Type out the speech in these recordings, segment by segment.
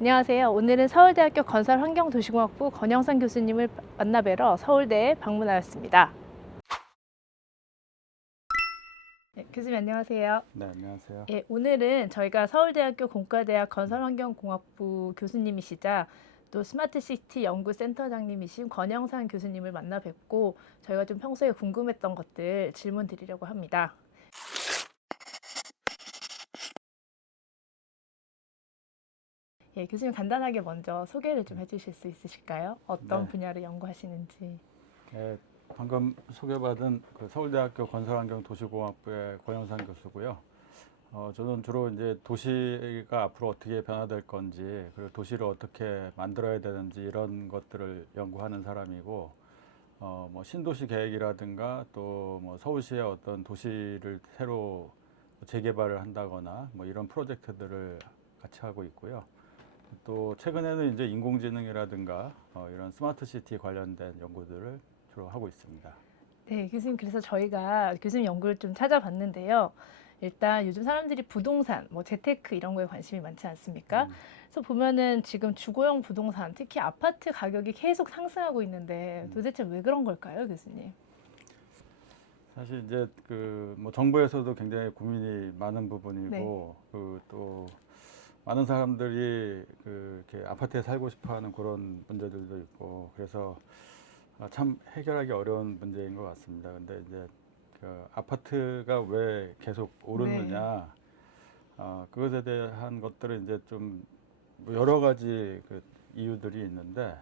안녕하세요. 오늘은 서울대학교 건설환경도시공학부 권영상 교수님을 만나 뵈러 서울대에 방문하였습니다. 네, 교수님 안녕하세요. 네, 안녕하세요. 예, 오늘은 저희가 서울대학교 공과대학 건설환경공학부 교수님이시자 또 스마트시티 연구센터장님이신 권영상 교수님을 만나 뵙고 저희가 좀 평소에 궁금했던 것들 질문 드리려고 합니다. 예, 교수님 간단하게 먼저 소개를 좀 해주실 수 있으실까요? 어떤 네, 분야를 연구하시는지. 네, 방금 소개받은 그 서울대학교 건설환경도시공학부의 권영상 교수고요. 저는 주로 이제 도시가 앞으로 어떻게 변화될 건지, 그리고 도시를 어떻게 만들어야 되는지 이런 것들을 연구하는 사람이고, 뭐 신도시 계획이라든가 또 뭐 서울시의 어떤 도시를 새로 재개발을 한다거나 뭐 이런 프로젝트들을 같이 하고 있고요. 또 최근에는 이제 인공지능이라든가 이런 스마트 시티 관련된 연구들을 주로 하고 있습니다. 네, 교수님, 그래서 저희가 교수님 연구를 좀 찾아봤는데요. 일단 요즘 사람들이 부동산, 뭐 재테크 이런 거에 관심이 많지 않습니까? 음, 그래서 보면은 지금 주거용 부동산, 특히 아파트 가격이 계속 상승하고 있는데 음. 도대체 왜 그런 걸까요, 교수님? 사실 이제 그 뭐 정부에서도 굉장히 고민이 많은 네, 부분이고 그 또 많은 사람들이 그 이렇게 아파트에 살고 싶어하는 그런 문제들도 있고 그래서 참 해결하기 어려운 문제인 것 같습니다. 근데 이제 그 아파트가 왜 계속 네, 오르느냐 그것에 대한 것들은 이제 좀 여러 가지 그 이유들이 있는데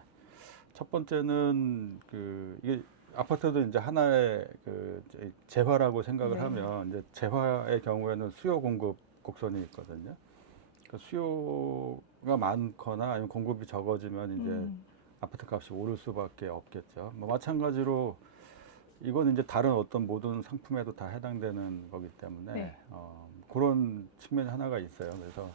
첫 번째는 그 이게 아파트도 이제 하나의 그 재화라고 생각을 네, 하면 이제 재화의 경우에는 수요 공급 곡선이 있거든요. 그 수요가 많거나 아니면 공급이 적어지면 이제 음, 아파트 값이 오를 수밖에 없겠죠. 뭐 마찬가지로 이건 이제 다른 어떤 모든 상품에도 다 해당되는 거기 때문에 네, 그런 측면이 하나가 있어요. 그래서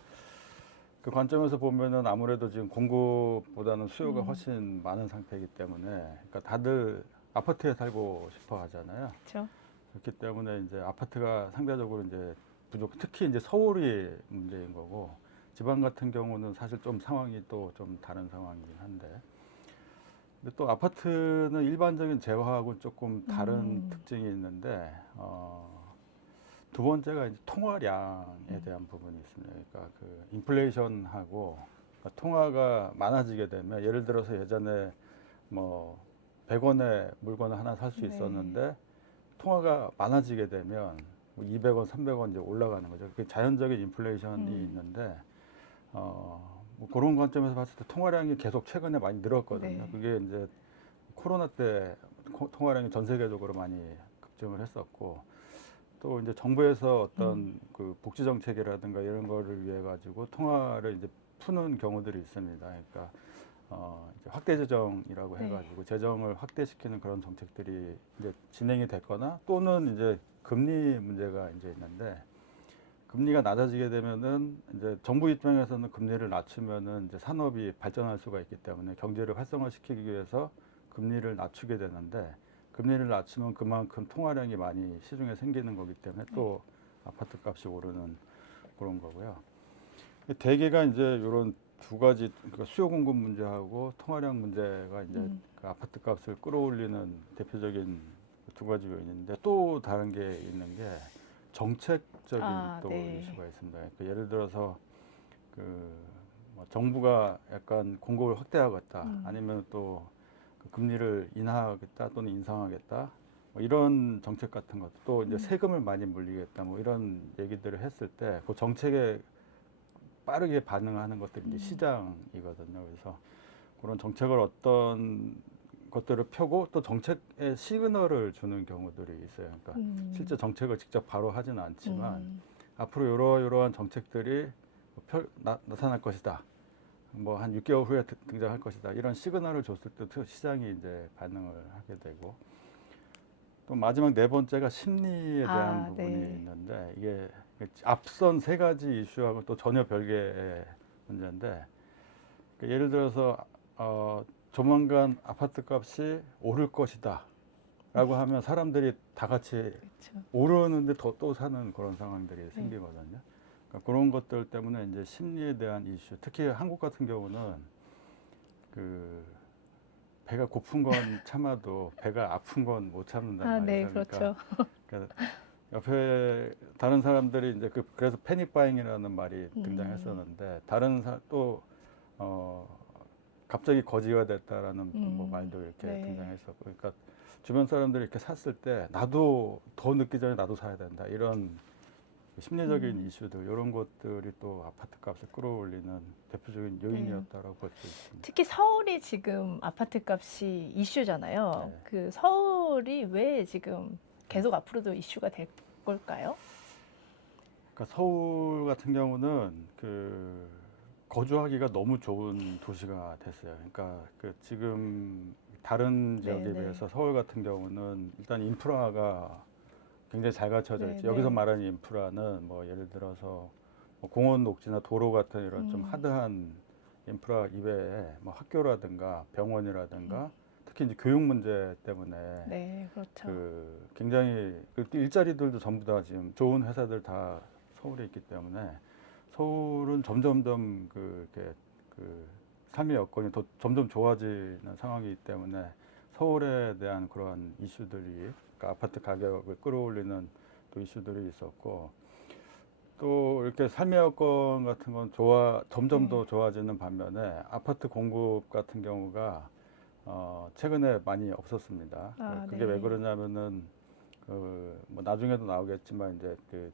그 관점에서 보면은 아무래도 지금 공급보다는 수요가 음, 훨씬 많은 상태이기 때문에 그러니까 다들 아파트에 살고 싶어 하잖아요. 그렇죠. 그렇기 때문에 이제 아파트가 상대적으로 이제 부족, 특히 이제 서울이 문제인 거고 지방 같은 경우는 사실 좀 상황이 또 좀 다른 상황이긴 한데 근데 또 아파트는 일반적인 재화하고는 조금 다른 음, 특징이 있는데 두 번째가 이제 통화량에 음, 대한 부분이 있습니다. 그러니까 그 인플레이션하고 그러니까 통화가 많아지게 되면 예를 들어서 예전에 뭐 100원에 물건을 하나 살 수 네, 있었는데 통화가 많아지게 되면 뭐 200원, 300원 이제 올라가는 거죠. 그 자연적인 인플레이션이 음, 있는데 뭐 그런 관점에서 봤을 때 통화량이 계속 최근에 많이 늘었거든요. 네, 그게 이제 코로나 때 통화량이 전 세계적으로 많이 급증을 했었고 또 이제 정부에서 음, 어떤 그 복지 정책이라든가 이런 거를 위해 가지고 통화를 이제 푸는 경우들이 있습니다. 그러니까 이제 확대 재정이라고 네, 해가지고 재정을 확대시키는 그런 정책들이 이제 진행이 됐거나 또는 이제 금리 문제가 이제 있는데 금리가 낮아지게 되면은 이제 정부 입장에서는 금리를 낮추면은 이제 산업이 발전할 수가 있기 때문에 경제를 활성화시키기 위해서 금리를 낮추게 되는데 금리를 낮추면 그만큼 통화량이 많이 시중에 생기는 거기 때문에 네, 또 아파트 값이 오르는 그런 거고요. 대개가 이제 이런 두 가지 그러니까 수요 공급 문제하고 통화량 문제가 이제 음, 그 아파트 값을 끌어올리는 대표적인 두 가지 요인인데 또 다른 게 있는 게 정책적인 아, 또 네, 이슈가 있습니다. 그러니까 예를 들어서 그뭐 정부가 약간 공급을 확대하겠다 음, 아니면 또그 금리를 인하하겠다 또는 인상하겠다 뭐 이런 정책 같은 것도 또 이제 음, 세금을 많이 물리겠다 뭐 이런 얘기들을 했을 때 그 정책에 빠르게 반응하는 것들이 이제 음, 시장이거든요. 그래서 그런 정책을 어떤 것들을 펴고 또 정책에 시그널을 주는 경우들이 있어요. 그러니까 실제 음, 정책을 직접 바로 하지는 않지만 음, 앞으로 이러이러한 정책들이 나타날 것이다. 뭐 한 6개월 후에 등장할 것이다. 이런 시그널을 줬을 때 시장이 이제 반응을 하게 되고 또 마지막 네 번째가 심리에 대한 아, 부분이 네, 있는데 이게 앞선 세 가지 이슈하고 또 전혀 별개의 문제인데 예를 들어서 조만간 아파트 값이 오를 것이다 라고 하면 사람들이 다 같이 그렇죠. 오르는데 더 또 사는 그런 상황들이 네, 생기거든요. 그러니까 그런 것들 때문에 이제 심리에 대한 이슈, 특히 한국 같은 경우는 그 배가 고픈 건 참아도 배가 아픈 건 못 참는단 아, 네, 말이죠. 그렇죠. 그러니까 옆에 다른 사람들이 이제 그래서 패닉 바잉이라는 말이 음. 등장했었는데 또 어, 갑자기 거지가 됐다라는 뭐 말도 이렇게 네. 등장했었고, 그러니까 주변 사람들이 이렇게 샀을 때 나도 더 늦기 전에 나도 사야 된다 이런 심리적인 이슈들, 이런 것들이 또 아파트 값을 끌어올리는 대표적인 요인이었다라고 볼 수 있습니다. 특히 서울이 지금 아파트 값이 이슈잖아요. 네. 그 서울이 왜 지금 계속 앞으로도 이슈가 될 걸까요? 그러니까 서울 같은 경우는 그 거주하기가 너무 좋은 도시가 됐어요. 그러니까 그 지금 다른 지역에 네. 비해서 서울 같은 경우는 일단 인프라가 굉장히 잘 갖춰져 네, 있죠. 여기서 네. 말하는 인프라는 뭐 예를 들어서 뭐 공원 녹지나 도로 같은 이런 좀 하드한 인프라 이외에 뭐 학교라든가 병원이라든가 특히 이제 교육 문제 때문에 네, 그렇죠. 그 굉장히 그 일자리들도 전부 다 지금 좋은 회사들 다 서울에 있기 때문에 서울은 점점점 이렇게 그 삶의 여건이 더 점점 좋아지는 상황이기 때문에 서울에 대한 그러한 이슈들이, 그러니까 아파트 가격을 끌어올리는 또 이슈들이 있었고, 또 이렇게 삶의 여건 같은 건 점점 더 좋아지는 반면에 아파트 공급 같은 경우가 최근에 많이 없었습니다. 아, 그게 왜 네. 그러냐면은 뭐 나중에도 나오겠지만 이제 그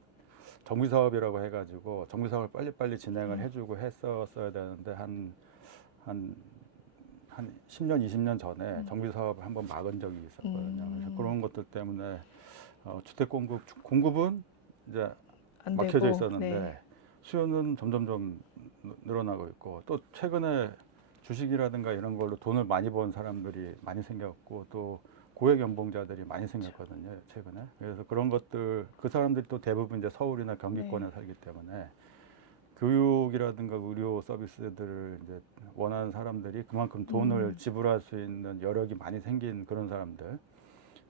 정비 사업이라고 해가지고 정비 사업을 빨리빨리 진행을 해주고 했었어야 되는데 한 10년, 20년 전에 정비 사업을 한번 막은 적이 있었거든요. 그래서 그런 것들 때문에 주택 공급은 이제 안 막혀져 되고, 있었는데 네. 수요는 점점점 늘어나고 있고, 또 최근에 주식이라든가 이런 걸로 돈을 많이 번 사람들이 많이 생겼고, 또 고액 연봉자들이 많이 생겼거든요, 최근에. 그래서 그런 것들, 그 사람들이 또 대부분 이제 서울이나 경기권에 네. 살기 때문에 교육이라든가 의료 서비스들을 이제 원하는 사람들이 그만큼 돈을 지불할 수 있는 여력이 많이 생긴 그런 사람들.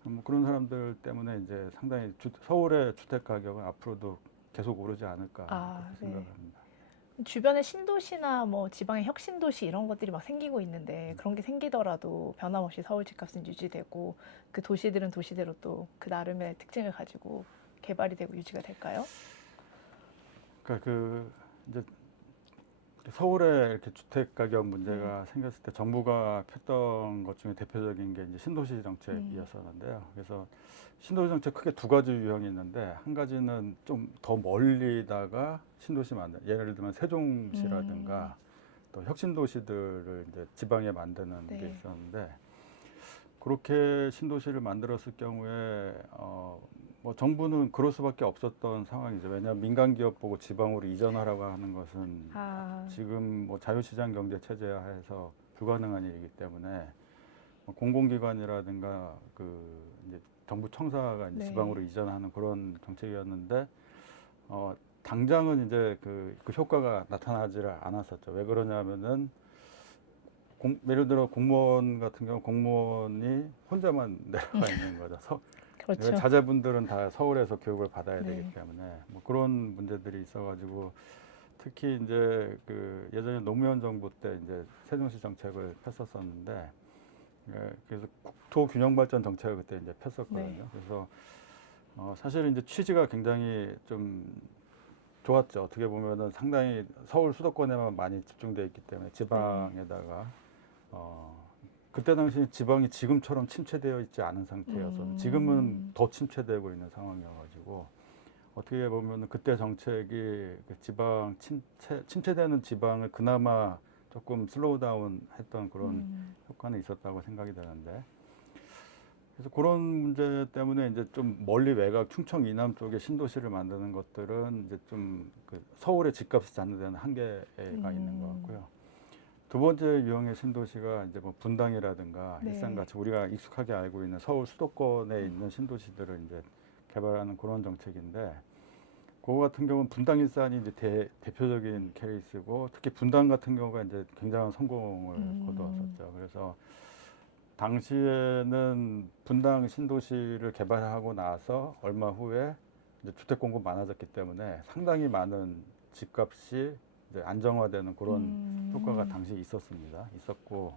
뭐 그런 사람들 때문에 이제 상당히 서울의 주택 가격은 앞으로도 계속 오르지 않을까 아, 그렇게 네. 생각을 합니다. 주변에 신도시나 뭐 지방의 혁신도시 이런 것들이 막 생기고 있는데 그런 게 생기더라도 변함없이 서울 집값은 유지되고 그 도시들은 도시대로 또 그 나름의 특징을 가지고 개발이 되고 유지가 될까요? 그러니까 이제 서울에 이렇게 주택 가격 문제가 생겼을 때 정부가 폈던 것 중에 대표적인 게 이제 신도시 정책이었었는데요. 그래서 신도시 정책 크게 두 가지 유형이 있는데, 한 가지는 좀 더 멀리다가 신도시 만든, 예를 들면 세종시라든가 또 혁신도시들을 이제 지방에 만드는 네. 게 있었는데, 그렇게 신도시를 만들었을 경우에 뭐 정부는 그럴 수밖에 없었던 상황이죠. 왜냐하면 민간 기업 보고 지방으로 이전하라고 하는 것은 지금 뭐 자유시장 경제 체제 하에서 불가능한 일이기 때문에 뭐 공공기관이라든가 이제 정부 청사가 이제 네. 지방으로 이전하는 그런 정책이었는데 당장은 이제 그 효과가 나타나지를 않았었죠. 왜 그러냐면은 예를 들어 공무원 같은 경우 공무원이 혼자만 내려가 있는 거죠. 그렇죠. 자제분들은 다 서울에서 교육을 받아야 네. 되기 때문에 뭐 그런 문제들이 있어가지고, 특히 이제 예전에 노무현 정부 때 이제 세종시 정책을 폈었었는데, 그래서 국토균형발전 정책을 그때 이제 폈었거든요. 네. 그래서 사실은 이제 취지가 굉장히 좀 좋았죠. 어떻게 보면은 상당히 서울 수도권에만 많이 집중돼 있기 때문에 지방에다가 그때 당시 지방이 지금처럼 침체되어 있지 않은 상태여서 지금은 더 침체되고 있는 상황이어가지고, 어떻게 보면 그때 정책이 그 지방 침체되는 지방을 그나마 조금 슬로우 다운 했던 그런 효과는 있었다고 생각이 되는데, 그래서 그런 문제 때문에 이제 좀 멀리 외곽 충청 이남 쪽에 신도시를 만드는 것들은 이제 좀 서울의 집값이 잡는 한계가 있는 것 같고요. 두 번째 유형의 신도시가 이제 뭐 분당이라든가 네. 일산같이 우리가 익숙하게 알고 있는 서울 수도권에 있는 신도시들을 이제 개발하는 그런 정책인데, 그거 같은 경우는 분당 일산이 이제 대표적인 케이스고, 특히 분당 같은 경우가 이제 굉장한 성공을 거두었었죠. 그래서 당시에는 분당 신도시를 개발하고 나서 얼마 후에 이제 주택 공급 많아졌기 때문에 상당히 많은 집값이 이제 안정화되는 그런 효과가 당시 있었고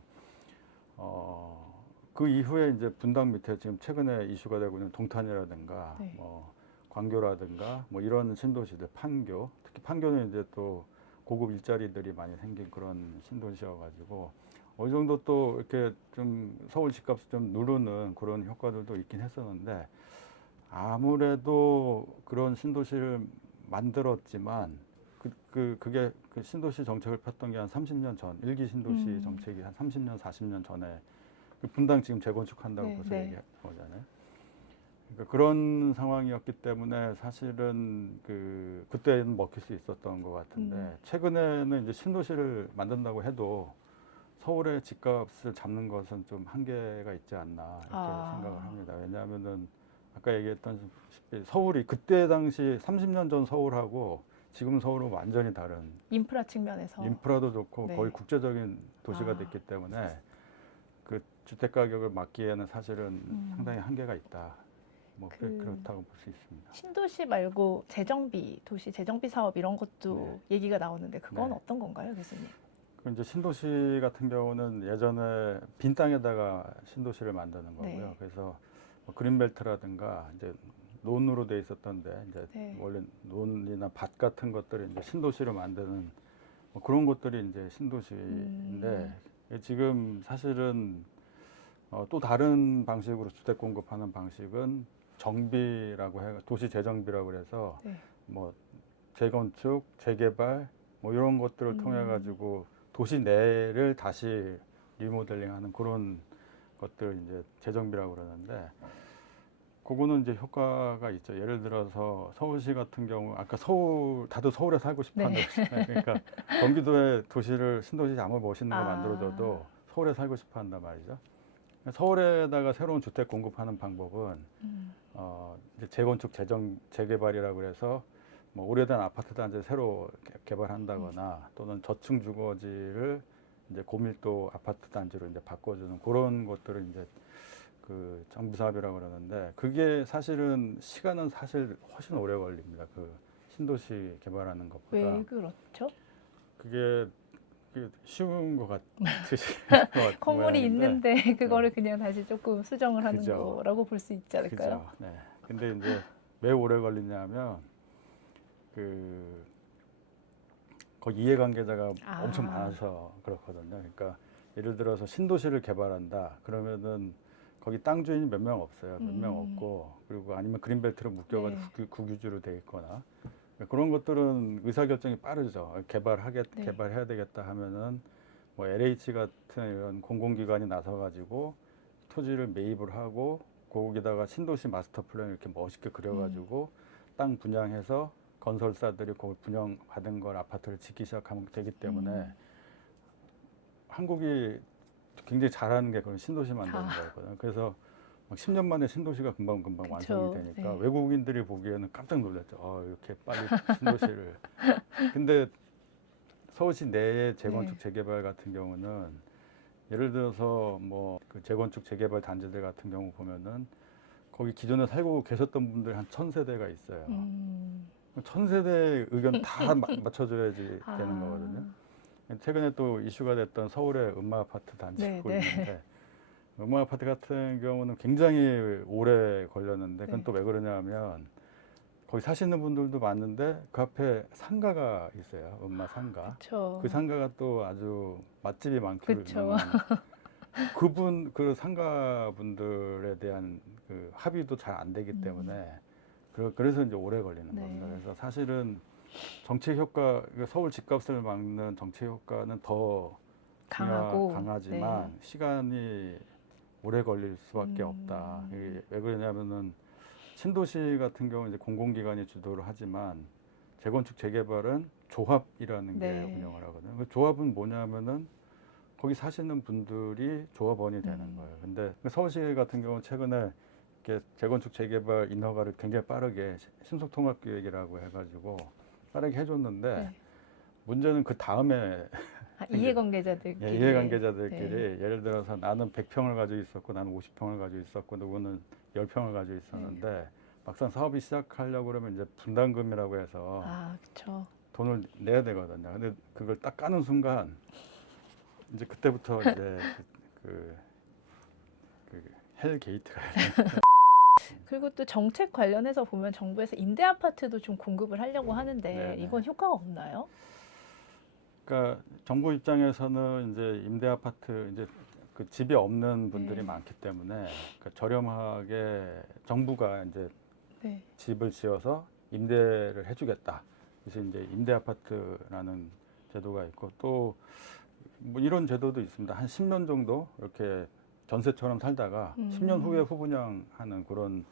그 이후에 이제 분당 밑에 지금 최근에 이슈가 되고 있는 동탄이라든가 네. 뭐 광교라든가 뭐 이런 신도시들 판교, 특히 판교는 이제 또 고급 일자리들이 많이 생긴 그런 신도시여가지고 어느 정도 또 이렇게 좀 서울 집값을 좀 누르는 그런 효과들도 있긴 했었는데 아무래도 그런 신도시를 만들었지만 그게 그 신도시 정책을 폈던 게 한 30년 전, 일기 신도시 정책이 한 30년, 40년 전에 그 분당 지금 재건축한다고 네, 벌써 네. 얘기한 거잖아요. 그러니까 그런 상황이었기 때문에 사실은 그때는 먹힐 수 있었던 것 같은데 최근에는 이제 신도시를 만든다고 해도 서울의 집값을 잡는 것은 좀 한계가 있지 않나 이렇게 생각을 합니다. 왜냐하면은 아까 얘기했던 서울이 그때 당시 30년 전 서울하고 지금 서울은 완전히 다른 인프라 측면에서 인프라도 좋고 네. 거의 국제적인 도시가 됐기 때문에 그 주택 가격을 막기에는 사실은 상당히 한계가 있다. 뭐 그렇다고 볼 수 있습니다. 신도시 말고 재정비, 도시 재정비 사업 이런 것도 얘기가 나오는데 그건 네. 어떤 건가요, 교수님? 그 이제 신도시 같은 경우는 예전에 빈 땅에다가 신도시를 만드는 거고요. 네. 그래서 뭐 그린벨트라든가 이제 논으로 돼 있었던데 이제 네. 원래 논이나 밭 같은 것들을 이제 신도시로 만드는 뭐 그런 것들이 이제 신도시인데 지금 사실은 또 다른 방식으로 주택 공급하는 방식은 정비라고 해 도시 재정비라고 그래서 네. 뭐 재건축, 재개발 뭐 이런 것들을 통해 가지고 도시 내를 다시 리모델링하는 그런 것들 이제 재정비라고 그러는데 그거는 이제 효과가 있죠. 예를 들어서 서울시 같은 경우 아까 다들 서울에 살고 싶어 한다고 했잖아요. 그러니까 경기도의 도시를 신도시 아무리 멋있는 거 만들어줘도 서울에 살고 싶어 한단 말이죠. 서울에다가 새로운 주택 공급하는 방법은 이제 재건축, 재개발이라고 그래서 뭐 오래된 아파트 단지를 새로 개발한다거나 또는 저층 주거지를 이제 고밀도 아파트 단지로 이제 바꿔주는 그런 것들을 이제 그 정비 사업이라고 그러는데 그게 사실은 시간은 사실 훨씬 오래 걸립니다. 그 신도시 개발하는 것보다. 왜 그렇죠? 그게 쉬운 것 같으신 것 건물이 모양인데. 있는데 그거를 그냥 다시 조금 수정을 하는 그죠. 거라고 볼 수 있지 않을까요? 그죠. 네. 근데 이제 왜 오래 걸리냐면 그 거기 이해관계자가 엄청 많아서 그렇거든요. 그러니까 예를 들어서 신도시를 개발한다. 그러면은 거기 땅 주인이 몇 명 없어요. 몇 명 없고 그리고 아니면 그린벨트로 묶여가지고 네. 국유지로 돼 있거나 그런 것들은 의사결정이 빠르죠. 네. 개발해야 되겠다 하면은 뭐 LH 같은 이런 공공기관이 나서가지고 토지를 매입을 하고 거기다가 신도시 마스터 플랜 이렇게 멋있게 그려가지고 땅 분양해서 건설사들이 그걸 분양받은 걸 아파트를 짓기 시작하면 되기 때문에 한국이 굉장히 잘하는 게 그런 신도시 만드는 거였거든요. 그래서 막 10년 만에 신도시가 금방 완성이 되니까 네. 외국인들이 보기에는 깜짝 놀랐죠. 이렇게 빨리 신도시를. 근데 서울시 내의 재건축 재개발 같은 경우는 예를 들어서 뭐 그 재건축 재개발 단지들 같은 경우 보면은 거기 기존에 살고 계셨던 분들 한 1000세대가 있어요. 1000세대 의견 다 맞춰줘야지 되는 거거든요. 최근에 또 이슈가 됐던 서울의 음마 아파트 단지가 네. 있는데 음마 아파트 같은 경우는 굉장히 오래 걸렸는데 그건 또 왜 그러냐면 거기 사시는 분들도 많은데 그 앞에 상가가 있어요. 음마 상가. 그쵸. 그 상가가 또 아주 맛집이 많기로 그쵸. 유명한 그 상가분들에 대한 그 합의도 잘 안 되기 때문에 그래서 이제 오래 걸리는 겁니다. 그래서 사실은 정책 효과, 그러니까 서울 집값을 막는 정책 효과는 더 강하지만 시간이 오래 걸릴 수밖에 없다. 이게 왜 그러냐면은 신도시 같은 경우 이제 공공기관이 주도를 하지만 재건축 재개발은 조합이라는 게 운영을 하거든요. 그 조합은 뭐냐면은 거기 사시는 분들이 조합원이 되는 거예요. 근데 서울시 같은 경우는 최근에 이렇게 재건축 재개발 인허가를 굉장히 빠르게 신속통합기획이라고 해가지고 빠르게 해줬는데 문제는 그 다음에 이해관계자들끼리 이해관계자들끼리 예를 들어서 나는 100평을 가지고 있었고 나는 50평을 가지고 있었고 누구는 10평을 가지고 있었는데 막상 사업이 시작하려고 그러면 이제 분담금이라고 해서 그렇죠. 돈을 내야 되거든요. 근데 그걸 딱 까는 순간 이제 그때부터 이제 그 헬 게이트가 그리고 또 정책 관련해서 보면 정부에서 임대 아파트도 좀 공급을 하려고 하는데 네네. 이건 효과가 없나요? 그러니까 정부 입장에서는 이제 임대 아파트 이제 그 집이 없는 분들이 네. 많기 때문에 그러니까 저렴하게 정부가 이제 네. 집을 지어서 임대를 해주겠다. 그래서 이제 임대 아파트라는 제도가 있고 또 뭐 이런 제도도 있습니다. 한 10년 정도 이렇게 전세처럼 살다가 10년 후에 후분양하는 그런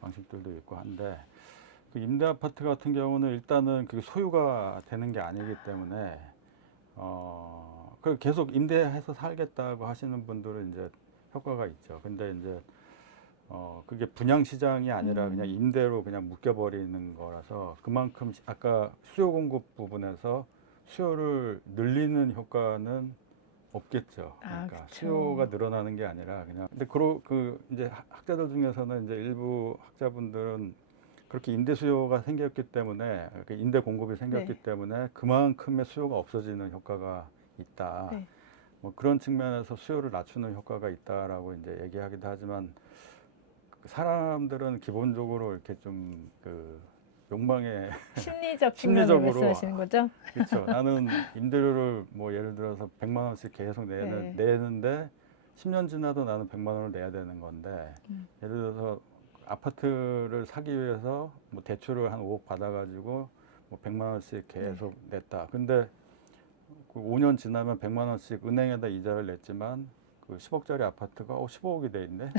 방식들도 있고 한데 그 임대 아파트 같은 경우는 일단은 그게 소유가 되는 게 아니기 때문에 그 계속 임대해서 살겠다고 하시는 분들은 이제 효과가 있죠. 근데 이제 그게 분양 시장이 아니라 그냥 임대로 그냥 묶여버리는 거라서 그만큼 아까 수요 공급 부분에서 수요를 늘리는 효과는 없겠죠. 아, 그러니까 그쵸. 수요가 늘어나는 게 아니라 그냥 근데 그 이제 학자들 중에서는 이제 일부 학자분들은 그렇게 임대 수요가 생겼기 때문에 임대 공급이 생겼기 네. 때문에 그만큼의 수요가 없어지는 효과가 있다. 네. 뭐 그런 측면에서 수요를 낮추는 효과가 있다라고 이제 얘기하기도 하지만 사람들은 기본적으로 이렇게 좀 그 욕망에 심리적 측면을 심리적으로 말씀하시는 거죠? 그렇죠. 나는 임대료를 뭐 예를 들어서 100만 원씩 계속 네. 내는데 10년 지나도 나는 100만 원을 내야 되는 건데 예를 들어서 아파트를 사기 위해서 뭐 대출을 한 5억 받아가지고 뭐 100만 원씩 계속 냈다. 근데 그 5년 지나면 100만 원씩 은행에다 이자를 냈지만 그 10억짜리 아파트가 15억이 돼 있네.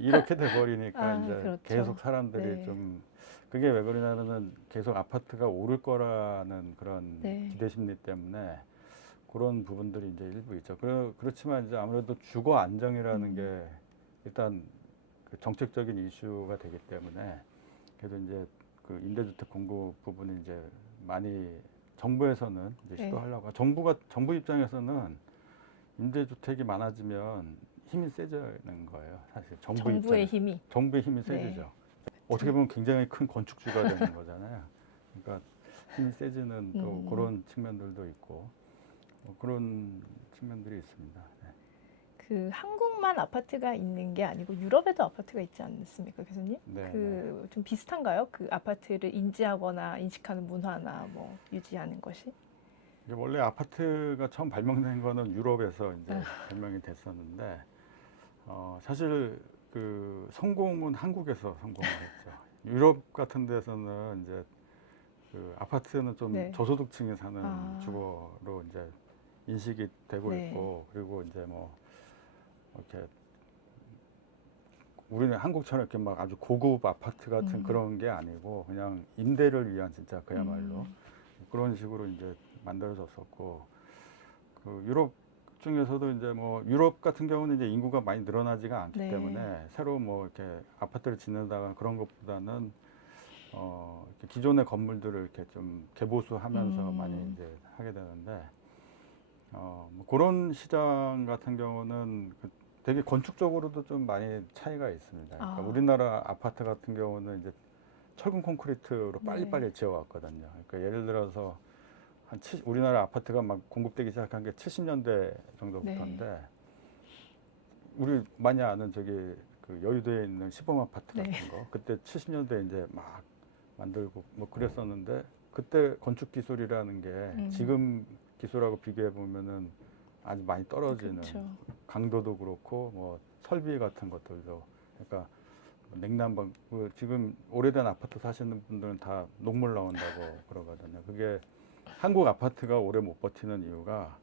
이렇게 돼 버리니까 아, 이제 그렇죠. 계속 사람들이 네. 좀 그게 왜 그러냐면은 계속 아파트가 오를 거라는 그런 네. 기대 심리 때문에 그런 부분들이 이제 일부 있죠. 그렇지만 이제 아무래도 주거 안정이라는 게 일단 그 정책적인 이슈가 되기 때문에 그래도 이제 그 임대주택 공급 부분이 이제 많이 정부에서는 이제 네. 시도하려고 정부 입장에서는 임대주택이 많아지면 힘이 세지는 거예요. 사실 정부의 힘이. 정부의 힘이 네. 세지죠. 어떻게 보면 굉장히 큰 건축주가 되는 거잖아요. 그러니까 힘이 세지는 또 그런 측면들도 있고 그런 측면들이 있습니다. 네. 그 한국만 아파트가 있는 게 아니고 유럽에도 아파트가 있지 않습니까, 교수님? 네, 그 좀 비슷한가요? 그 아파트를 인지하거나 인식하는 문화나 뭐 유지하는 것이? 이게 원래 아파트가 처음 발명된 거는 유럽에서 이제 발명이 됐었는데 사실 그 성공은 한국에서 성공을 했죠. 유럽 같은 데서는 이제 그 아파트는 좀 네. 저소득층이 사는 아. 주거로 이제 인식이 되고 네. 있고 그리고 이제 뭐 이렇게 우리는 한국처럼 이렇게 막 아주 고급 아파트 같은 그런 게 아니고 그냥 임대를 위한 진짜 그야말로 그런 식으로 이제 만들어졌었고 그 유럽 중에서도 이제 뭐 유럽 같은 경우는 이제 인구가 많이 늘어나지가 않기 네. 때문에 새로 뭐 이렇게 아파트를 짓는다거나 그런 것보다는 이렇게 기존의 건물들을 이렇게 좀 개보수하면서 많이 이제 하게 되는데 뭐 그런 시장 같은 경우는 되게 건축적으로도 좀 많이 차이가 있습니다. 그러니까 우리나라 아파트 같은 경우는 이제 철근 콘크리트로 빨리빨리 지어왔거든요. 그러니까 예를 들어서 우리나라 아파트가 막 공급되기 시작한 게 70년대 정도부터인데 우리 많이 아는 저기 그 여의도에 있는 시범 아파트 같은 거 그때 70년대 이제 막 만들고 뭐 그랬었는데 그때 건축 기술이라는 게 지금 기술하고 비교해 보면은 아주 많이 떨어지는 그렇죠. 강도도 그렇고 뭐 설비 같은 것들도 그러니까 냉난방 지금 오래된 아파트 사시는 분들은 다 녹물 나온다고 그러거든요. 그게 한국 아파트가 오래 못 버티는 이유가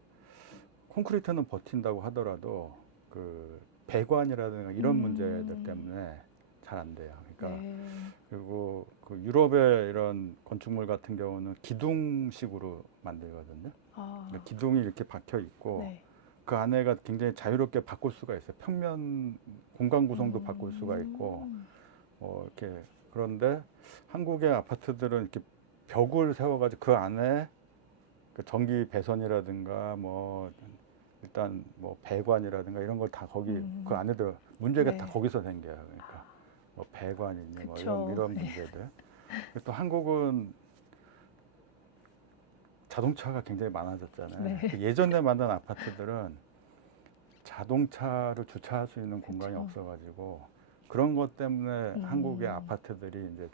콘크리트는 버틴다고 하더라도 그 배관이라든가 이런 문제들 때문에 잘 안 돼요. 그러니까 그리고 그 유럽의 이런 건축물 같은 경우는 기둥식으로 만들거든요. 그러니까 기둥이 이렇게 박혀 있고 그 안에가 굉장히 자유롭게 바꿀 수가 있어요. 평면 공간 구성도 바꿀 수가 있고 이렇게 그런데 한국의 아파트들은 이렇게 벽을 세워가지고 그 안에 그 전기 배선이라든가 뭐 일단 뭐 배관이라든가 이런 걸 다 거기 그 안에 들어 문제가 다 거기서 생겨요. 그러니까 뭐 배관이니 뭐 이런 문제들. 또 한국은 자동차가 굉장히 많아졌잖아요. 네. 그 예전에 만든 아파트들은 자동차를 주차할 수 있는 공간이 그쵸. 없어가지고 그런 것 때문에 한국의 음. 아파트들이 이제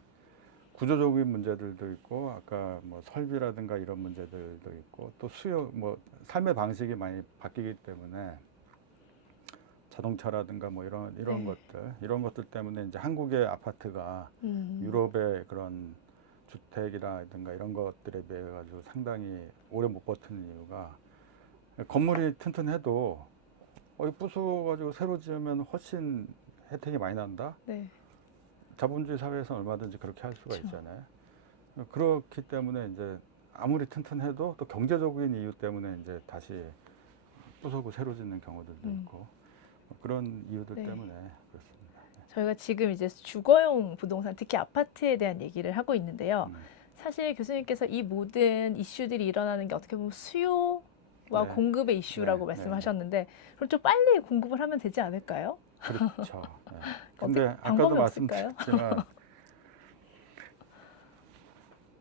구조적인 문제들도 있고 아까 뭐 설비라든가 이런 문제들도 있고 또 수요 뭐 삶의 방식이 많이 바뀌기 때문에 자동차라든가 뭐 이런 네. 이런 것들 때문에 이제 한국의 아파트가 유럽의 그런 주택이라든가 이런 것들에 비해 가지고 상당히 오래 못 버티는 이유가 건물이 튼튼해도 이 부숴가지고 새로 지으면 훨씬 혜택이 많이 난다. 네. 자본주의 사회에서는 얼마든지 그렇게 할 수가 그쵸. 있잖아요. 그렇기 때문에 이제 아무리 튼튼해도 또 경제적인 이유 때문에 이제 다시 부수고 새로 짓는 경우들도 있고 그런 이유들 네. 때문에 그렇습니다. 저희가 지금 이제 주거용 부동산, 특히 아파트에 대한 얘기를 하고 있는데요. 음. 사실 교수님께서 이 모든 이슈들이 일어나는 게 어떻게 보면 수요와 네. 공급의 이슈라고 네. 말씀하셨는데 그럼 좀 빨리 공급을 하면 되지 않을까요? 그렇죠. 네. 근데 어떻게 아까도 방법이 없을까요? 말씀드렸지만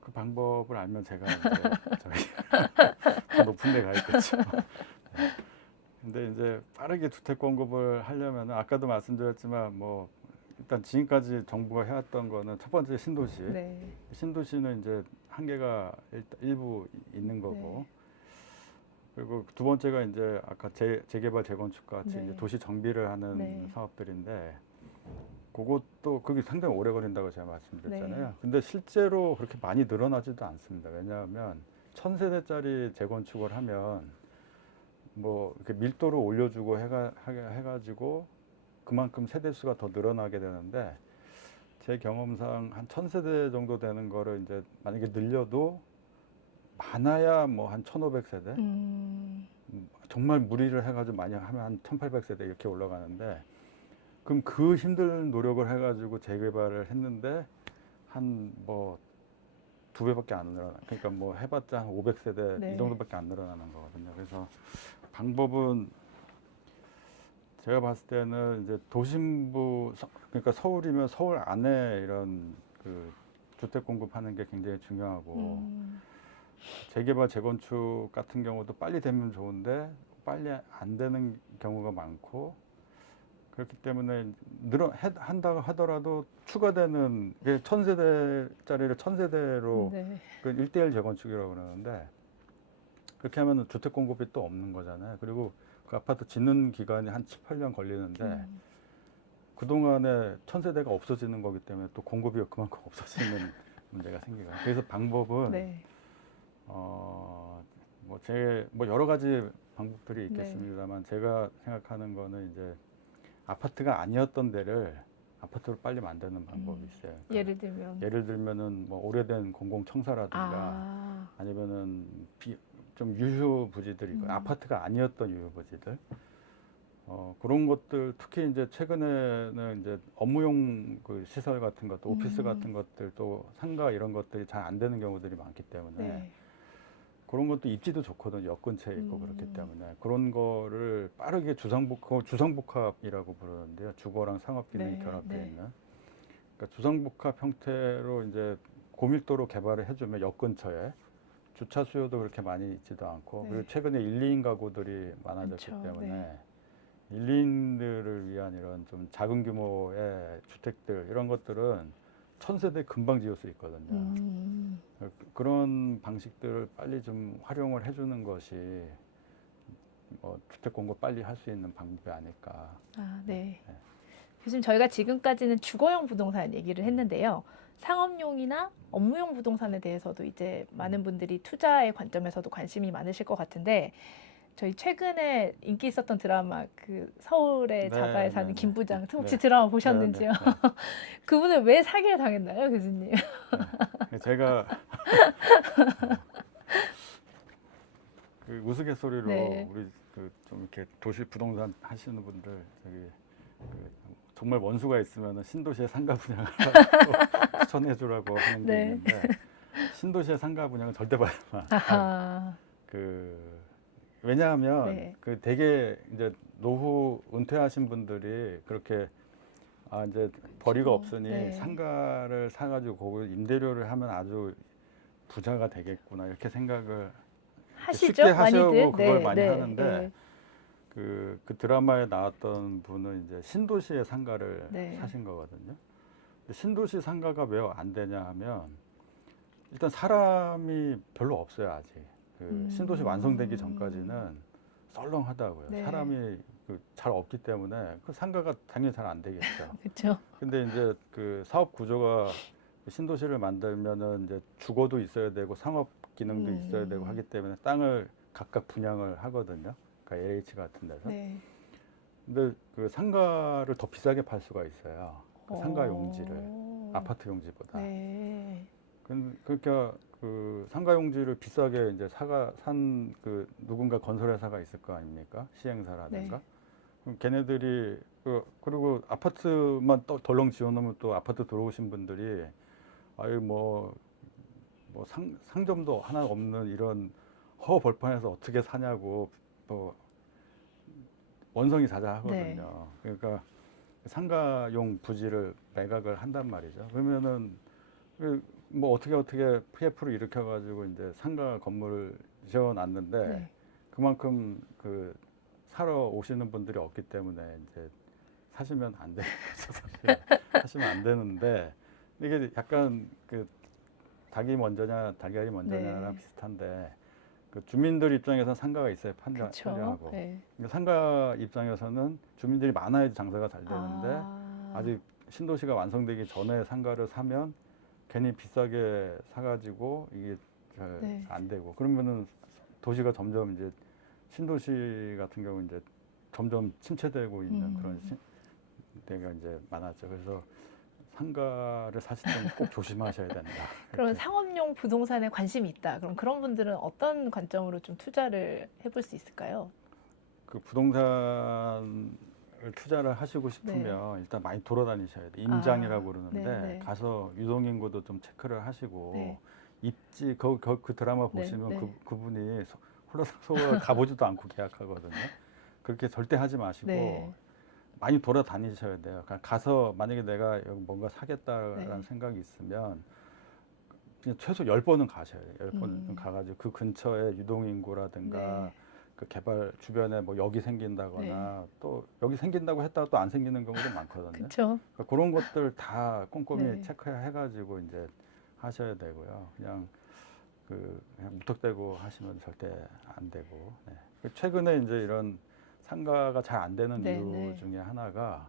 그 방법을 알면 제가 이제 저기 더 높은 데 가 있겠죠. 네. 근데 이제 빠르게 주택 공급을 하려면 아까도 말씀드렸지만 뭐 일단 지금까지 정부가 해왔던 거는 첫 번째 신도시. 네. 신도시는 이제 한계가 일부 있는 거고 네. 그리고 두 번째가 이제 아까 재개발 재건축 같이 네. 이제 도시 정비를 하는 네. 사업들인데 그것도 그게 상당히 오래 걸린다고 제가 말씀드렸잖아요. 네. 근데 실제로 그렇게 많이 늘어나지도 않습니다. 왜냐하면 1000세대짜리 재건축을 하면 뭐 이렇게 밀도를 올려주고 해가지고 그만큼 세대수가 더 늘어나게 되는데 제 경험상 한 1000세대 정도 되는 거를 이제 만약에 늘려도 많아야 뭐 한 1500세대 정말 무리를 해가지고 많이 하면 한 1800세대 이렇게 올라가는데 그럼 그 힘든 노력을 해가지고 재개발을 했는데 한 뭐 2배밖에 안 늘어나. 그러니까 뭐 해봤자 한 500세대 네. 이 정도밖에 안 늘어나는 거거든요. 그래서 방법은 제가 봤을 때는 이제 도심부 그러니까 서울이면 서울 안에 이런 그 주택 공급하는 게 굉장히 중요하고 재개발 재건축 같은 경우도 빨리 되면 좋은데 빨리 안 되는 경우가 많고 그렇기 때문에 한다고 하더라도 추가되는 1000세대짜리를 1000세대로 네. 그 1대1 재건축이라고 그러는데 그렇게 하면 주택 공급이 또 없는 거잖아요. 그리고 그 아파트 짓는 기간이 한 7, 8년 걸리는데 그동안에 1000세대가 없어지는 거기 때문에 또 공급이 그만큼 없어지는 문제가 생기고 그래서 방법은 네. 뭐 여러 가지 방법들이 네. 있겠습니다만 제가 생각하는 거는 이제 아파트가 아니었던 데를 아파트로 빨리 만드는 방법이 있어요. 그러니까 예를 들면은 뭐 오래된 공공청사라든가 아니면은 좀 유휴 부지들이고 아파트가 아니었던 유휴 부지들 그런 것들 특히 이제 최근에는 이제 업무용 그 시설 같은 것도 오피스 같은 것들도 상가 이런 것들이 잘 안 되는 경우들이 많기 때문에 네. 그런 것도 입지도 좋거든요. 역 근처에 있고 그렇기 때문에 그런 거를 빠르게 주상복합이라고 부르는데요. 주거랑 상업 기능이 네. 결합되어 네. 있는. 그러니까 주상복합 형태로 이제 고밀도로 개발을 해주면 역 근처에 주차 수요도 그렇게 많이 있지도 않고 네. 그리고 최근에 1, 2인 가구들이 많아졌기 많죠. 때문에 네. 1, 2인들을 위한 이런 좀 작은 규모의 주택들 이런 것들은 1000세대 금방 지을 수 있거든요. 그런 방식들을 빨리 좀 활용을 해주는 것이 주택 공급 빨리 할 수 있는 방법이 아닐까. 네. 교수님, 저희가 지금까지는 주거용 부동산 얘기를 음. 했는데요. 상업용이나 업무용 부동산에 대해서도 이제 많은 분들이 투자의 관점에서도 관심이 많으실 것 같은데 저희 최근에 인기 있었던 드라마 그 서울의 네, 자가에 사는 네, 김 부장 네, 혹시 네. 드라마 보셨는지요? 네, 네, 네. 그분은 왜 사기를 당했나요, 교수님? 네. 제가 그 우스갯소리로 네. 우리 그 좀 이렇게 도시 부동산 하시는 분들 저기 그 정말 원수가 있으면 신도시의 상가 분양을 추천해 주라고 하는 게 네. 있는데 신도시의 상가 분양은 절대 받지 마. 아하. 왜냐하면 네. 그 되게 이제 노후 은퇴하신 분들이 그렇게 이제 벌이가 없으니 네. 상가를 사가지고 거기 임대료를 하면 아주 부자가 되겠구나 이렇게 생각을 하시죠? 쉽게 하시려고 많이들. 그걸 네, 많이 네, 하는데 네. 그 드라마에 나왔던 분은 이제 신도시의 상가를 네. 사신 거거든요. 근데 신도시 상가가 왜 안 되냐 하면 일단 사람이 별로 없어요 아직. 신도시 완성되기 전까지는 썰렁하다고요. 네. 사람이 잘 없기 때문에 그 상가가 당연히 잘 안 되겠죠. 그렇죠. 근데 이제 그 사업 구조가 신도시를 만들면은 이제 주거도 있어야 되고 상업 기능도 있어야 되고 하기 때문에 땅을 각각 분양을 하거든요. 그러니까 LH 같은 데서. 네. 근데 그 상가를 더 비싸게 팔 수가 있어요. 그 상가 용지를 오. 아파트 용지보다. 네. 그러니까 그 상가 용지를 비싸게 이제 산 그 누군가 건설회사가 있을 거 아닙니까? 시행사라든가. 네. 그럼 걔네들이 그리고 아파트만 또 덜렁 지어놓으면 또 아파트 들어오신 분들이 아유 뭐 상점도 하나 없는 이런 허벌판에서 어떻게 사냐고 뭐 원성이 자자하거든요. 그러니까 상가용 부지를 매각을 한단 말이죠. 그러면은 뭐 어떻게 PF를 일으켜가지고 이제 상가 건물을 지어놨는데 네. 그만큼 그 사러 오시는 분들이 없기 때문에 이제 사시면 안 되는 거죠. 사실. 사시면 안 되는데 이게 약간 그 닭이 먼저냐 달걀이 먼저냐랑 네. 비슷한데 그 주민들 입장에서는 상가가 있어야 그쵸. 편리하고 네. 상가 입장에서는 주민들이 많아야지 장사가 잘 되는데 아직 신도시가 완성되기 전에 상가를 사면 괜히 비싸게 사가지고 이게 잘 네. 안 되고 그러면은 도시가 점점 이제 신도시 같은 경우 이제 점점 침체되고 있는 그런 데가 이제 많았죠. 그래서 상가를 사실 때는 꼭 조심하셔야 된다. 그럼 이렇게. 상업용 부동산에 관심이 있다. 그럼 그런 분들은 어떤 관점으로 좀 투자를 해볼 수 있을까요? 그 부동산을 투자를 하시고 싶으면 일단 많이 돌아다니셔야 돼. 임장이라고 그러는데 네, 네. 가서 유동인구도 좀 체크를 하시고 네. 입지 그 드라마 보시면 네. 그분이 홀라서가 가보지도 않고 계약하거든요. 그렇게 절대 하지 마시고 네. 많이 돌아다니셔야 돼요. 그러니까 가서 만약에 내가 여기 뭔가 사겠다라는 네. 생각이 있으면 그냥 최소 10번은 가셔야 돼요. 10번은 가가지고 그 근처에 유동인구라든가 네. 그 개발 주변에 뭐 여기 생긴다거나 또 여기 생긴다고 했다가 또 안 생기는 경우도 많거든요. 그렇죠. 그러니까 그런 것들 다 꼼꼼히 네. 체크해가지고 이제 하셔야 되고요. 그냥 그냥 무턱대고 하시면 절대 안 되고. 네. 최근에 이제 이런 상가가 잘 안 되는 네, 이유 네. 중에 하나가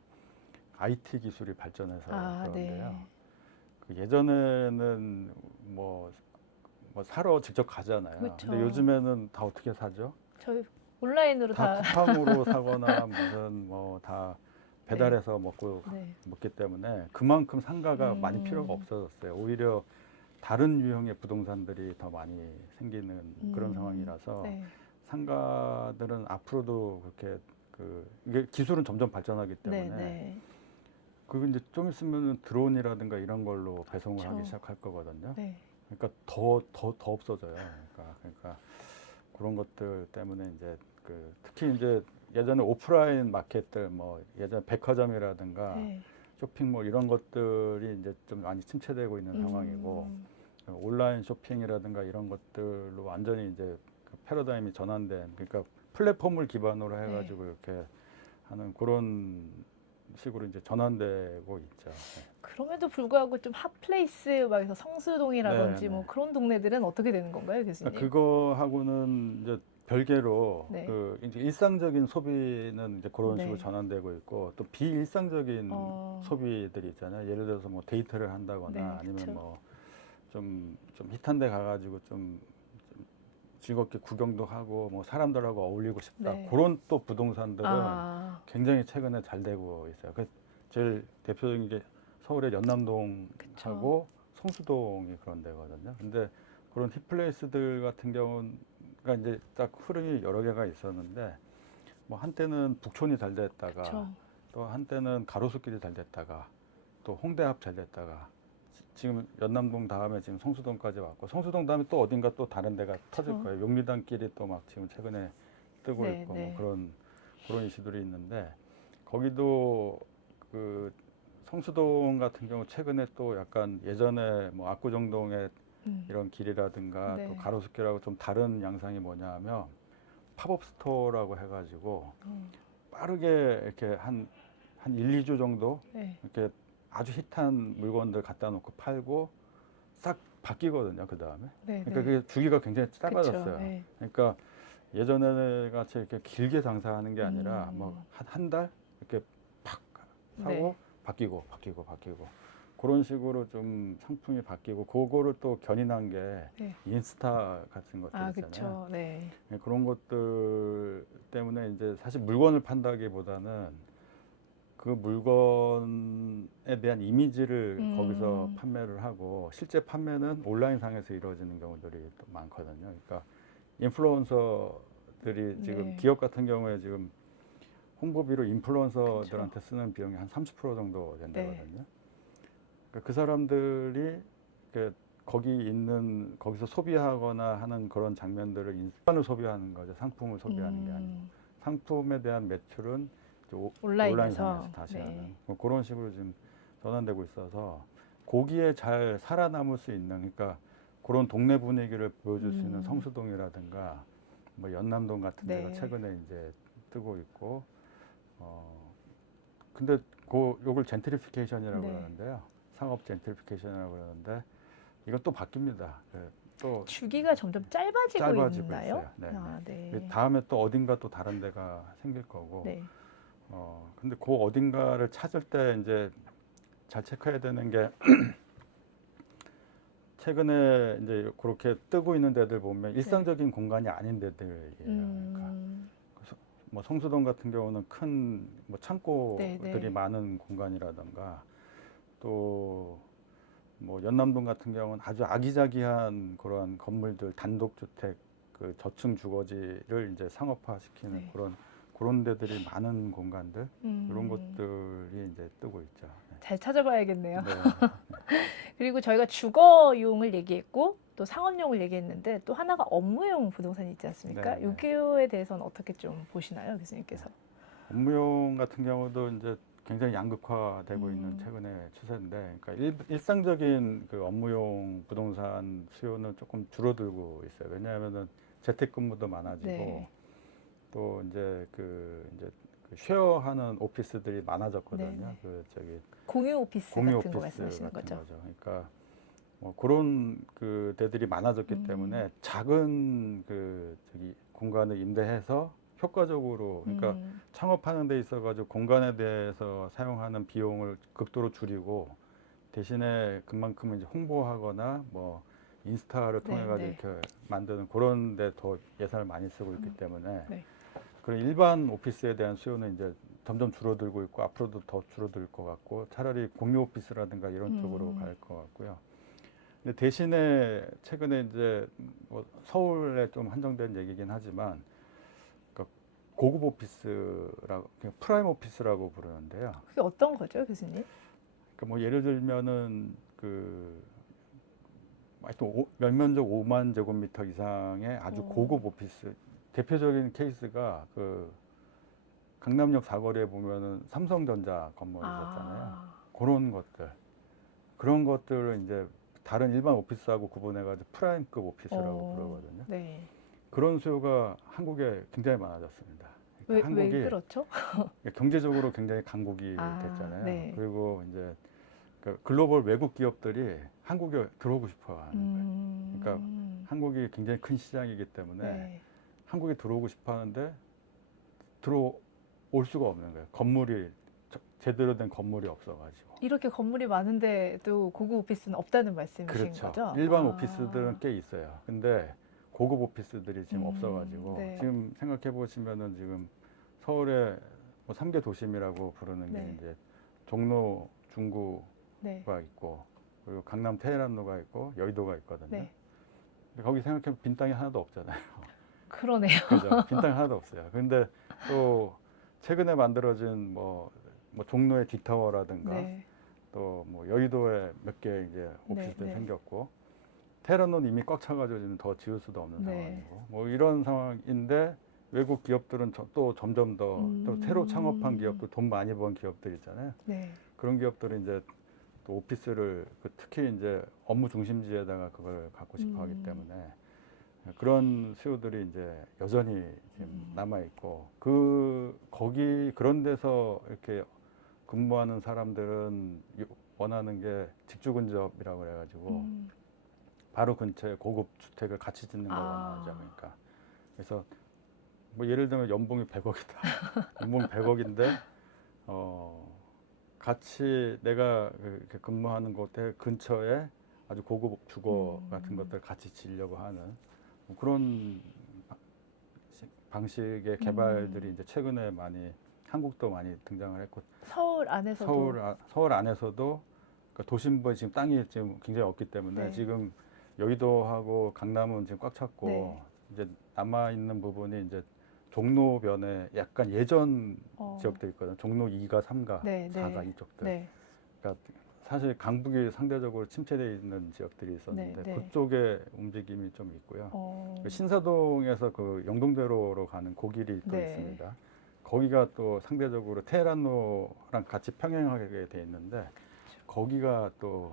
IT 기술이 발전해서 그런데요. 네. 그 예전에는 뭐 사러 직접 가잖아요. 그렇죠. 근데 요즘에는 다 어떻게 사죠? 저희 온라인으로 다 다. 쿠팡으로 사거나 무슨 뭐 다 배달해서 네. 먹기 때문에 그만큼 상가가 많이 필요가 없어졌어요. 오히려 다른 유형의 부동산들이 더 많이 생기는 그런 상황이라서 네. 상가들은 앞으로도 그렇게 이게 기술은 점점 발전하기 네. 때문에 네. 그리고 이제 좀 있으면 드론이라든가 이런 걸로 배송을 그쵸. 하기 시작할 거거든요. 네. 그러니까 더 없어져요. 그러니까 그런 것들 때문에 이제 특히 이제 예전에 오프라인 마켓들 뭐 예전 백화점이라든가 네. 쇼핑몰 이런 것들이 이제 좀 많이 침체되고 있는 상황이고 온라인 쇼핑이라든가 이런 것들로 완전히 이제 그 패러다임이 전환된 그러니까 플랫폼을 기반으로 해가지고 이렇게 하는 그런 식으로 이제 전환되고 있죠. 네. 그럼에도 불구하고 좀 핫플레이스 막 해서 성수동이라든지 네, 뭐 네. 그런 동네들은 어떻게 되는 건가요, 교수님? 그러니까 그거하고는 이제 별개로 네. 이제 일상적인 소비는 이제 그런 네. 식으로 전환되고 있고 또 비일상적인 소비들이 있잖아요. 예를 들어서 뭐 데이트를 한다거나 네, 아니면 그쵸. 뭐 좀 힙한 데 가가지고 좀 즐겁게 구경도 하고 뭐 사람들하고 어울리고 싶다. 네. 그런 또 부동산들은 아, 굉장히 최근에 잘 되고 있어요. 그 제일 대표적인 게 서울의 연남동하고 그쵸. 성수동이 그런 데거든요. 근데 그런 힙플레이스들 같은 경우가 이제 딱 흐름이 여러 개가 있었는데 뭐 한때는 북촌이 잘 됐다가 그쵸. 또 한때는 가로수길이 잘 됐다가 또 홍대 앞 잘 됐다가 지금 연남동 다음에 지금 성수동까지 왔고 성수동 다음에 또 어딘가 또 다른 데가 터질 거예요. 용리단길이 또 막 지금 최근에 뜨고 네, 있고 네. 뭐 그런 이슈들이 있는데 거기도 그 성수동 같은 경우 최근에 또 약간 예전에 뭐 압구정동에 이런 길이라든가 네. 또 가로수길하고 좀 다른 양상이 뭐냐 하면 팝업 스토어라고 해가지고 빠르게 이렇게 한 1, 2주 정도 네. 이렇게 아주 힙한 물건들 갖다 놓고 팔고 싹 바뀌거든요. 그 다음에. 네. 그러니까 그게 주기가 굉장히 짧아졌어요. 그쵸. 네. 그러니까 예전에 같이 이렇게 길게 장사하는 게 아니라 뭐 한 달 이렇게 팍 사고 네. 바뀌고 그런 식으로 좀 상품이 바뀌고 그거를 또 견인한 게 네. 인스타 같은 것들 아, 있잖아요. 그렇죠. 네. 그런 것들 때문에 이제 사실 물건을 판다기보다는 그 물건에 대한 이미지를 거기서 판매를 하고 실제 판매는 온라인상에서 이루어지는 경우들이 또 많거든요. 그러니까 인플루언서들이 지금 네. 기업 같은 경우에 지금 홍보비로 인플루언서들한테 쓰는 비용이 한 30% 정도 된다거든요. 그러니까 그 사람들이 거기 있는 거기서 소비하거나 하는 그런 장면들을 인스타를 소비하는 거죠. 상품을 소비하는 게 아니고 상품에 대한 매출은 온라인상에서 다시 네. 하는 뭐 그런 식으로 지금 전환되고 있어서 거기에 잘 살아남을 수 있는 그러니까 그런 동네 분위기를 보여줄 수 있는 성수동이라든가 뭐 연남동 같은 데가 네. 최근에 이제 뜨고 있고 근데 요걸 젠트리피케이션이라고 네. 그러는데요. 상업 젠트리피케이션이라고 그러는데 이건 또 바뀝니다. 또 주기가 점점 짧아지고 짧아지고 있나요? 있어요. 네. 아, 네. 다음에 또 어딘가 또 다른 데가 생길 거고. 네. 근데 그 어딘가를 찾을 때 이제 잘 체크해야 되는 게 최근에 이제 그렇게 뜨고 있는 데들 보면 일상적인 공간이 아닌 데들이에요. 그러니까 뭐 성수동 같은 경우는 큰 뭐 창고들이 네. 많은 공간이라던가 또 뭐 연남동 같은 경우는 아주 아기자기한 그러한 건물들 단독주택 그 저층 주거지를 이제 상업화시키는 네. 그런 데들이 많은 공간들 이런 음, 것들이 이제 뜨고 있죠. 잘 찾아봐야겠네요. 네. 그리고 저희가 주거용을 얘기했고 또 상업용을 얘기했는데 또 하나가 업무용 부동산이 있지 않습니까? 네. 여기에 대해서는 어떻게 좀 보시나요, 교수님께서? 업무용 같은 경우도 이제 굉장히 양극화되고 있는 최근의 추세인데, 그러니까 일상적인 그 업무용 부동산 수요는 조금 줄어들고 있어요. 왜냐하면은 재택근무도 많아지고 네. 또 이제 그 쉐어하는 오피스들이 많아졌거든요. 네네. 그 저기 공유 오피스 공유 같은 거 오피스 말씀하시는 같은 거죠? 그러니까 뭐 그런 그 데들이 많아졌기 때문에 작은 그 저기 공간을 임대해서 효과적으로 그러니까 창업하는 데 있어 가지고 공간에 대해서 사용하는 비용을 극도로 줄이고 대신에 그만큼 이제 홍보하거나 뭐 인스타를 통해 가지고 네. 이렇게 만드는 그런 데 더 예산을 많이 쓰고 있기 때문에 네. 그런 일반 오피스에 대한 수요는 이제 점점 줄어들고 있고 앞으로도 더 줄어들 것 같고 차라리 공유 오피스라든가 이런 쪽으로 갈 것 같고요. 근데 대신에 최근에 이제 뭐 서울에 좀 한정된 얘기긴 하지만 그러니까 고급 오피스라고 그냥 프라임 오피스라고 부르는데요. 그게 어떤 거죠, 교수님? 그러니까 뭐 예를 들면은 그 하여튼 면적 5만 제곱미터 이상의 아주 고급 오피스 대표적인 케이스가 그 강남역 사거리에 보면은 삼성전자 건물 있었잖아요. 그런 것들을 이제 다른 일반 오피스하고 구분해가지고 프라임급 오피스라고 부르거든요. 네. 그런 수요가 한국에 굉장히 많아졌습니다. 왜 한국이 그렇죠? 경제적으로 굉장히 강국이 됐잖아요. 네. 그리고 이제 그 글로벌 외국 기업들이 한국에 들어오고 싶어 하는 거예요. 그러니까 한국이 굉장히 큰 시장이기 때문에 네. 한국에 들어오고 싶어 하는데 들어올 수가 없는 거예요. 제대로 된 건물이 없어가지고. 이렇게 건물이 많은데도 고급 오피스는 없다는 말씀이신 그렇죠. 거죠? 일반 오피스들은 꽤 있어요. 근데 고급 오피스들이 지금 없어가지고 네. 지금 생각해 보시면은 지금 서울의 뭐 3개 도심이라고 부르는 게 네. 이제 종로, 중구가 네. 있고 그리고 강남 테헤란로가 있고 여의도가 있거든요. 네. 근데 거기 생각해 보면 빈 땅이 하나도 없잖아요. 그러네요. 그죠? 빈 땅이 하나도 없어요. 근데 또 최근에 만들어진 뭐 종로의 디타워라든가 네. 또 뭐 여의도에 몇 개 이제 오피스들이 네. 생겼고 테헤란로는 이미 꽉 차가지고 지금 더 지을 수도 없는 네. 상황이고 뭐 이런 상황인데 외국 기업들은 또 점점 더 또 새로 창업한 기업들 돈 많이 번 기업들 있잖아요. 네. 그런 기업들이 이제 또 오피스를 특히 이제 업무 중심지에다가 그걸 갖고 싶어 하기 때문에 그런 수요들이 이제 여전히 지금 남아 있고 거기 그런 데서 이렇게 근무하는 사람들은 원하는 게 직주 근접이라고 그래가지고 바로 근처에 고급 주택을 같이 짓는 걸 원하죠. 그러니까 그래서 뭐 예를 들면 연봉이 100억이다. 연봉 100억인데 같이 내가 이렇게 근무하는 곳에 근처에 아주 고급 주거 같은 것들 같이 지으려고 하는 뭐 그런 방식의 개발들이 이제 최근에 많이 한국도 많이 등장을 했고 서울 안에서도 서울 안에서도 그러니까 도심부에 지금 땅이 지금 굉장히 없기 때문에 네. 지금 여의도하고 강남은 지금 꽉 찼고 네. 이제 남아 있는 부분이 이제 종로변에 약간 예전 지역들 있거든요. 종로 2가 3가 네, 4가 네. 이쪽들. 네. 그러니까 사실 강북이 상대적으로 침체되어 있는 지역들이 있었는데 네, 네. 그쪽에 움직임이 좀 있고요. 어, 신사동에서 그 영동대로로 가는 고길이 또 네. 있습니다. 거기가 또 상대적으로 테헤란로랑 같이 평행하게 돼 있는데 거기가 또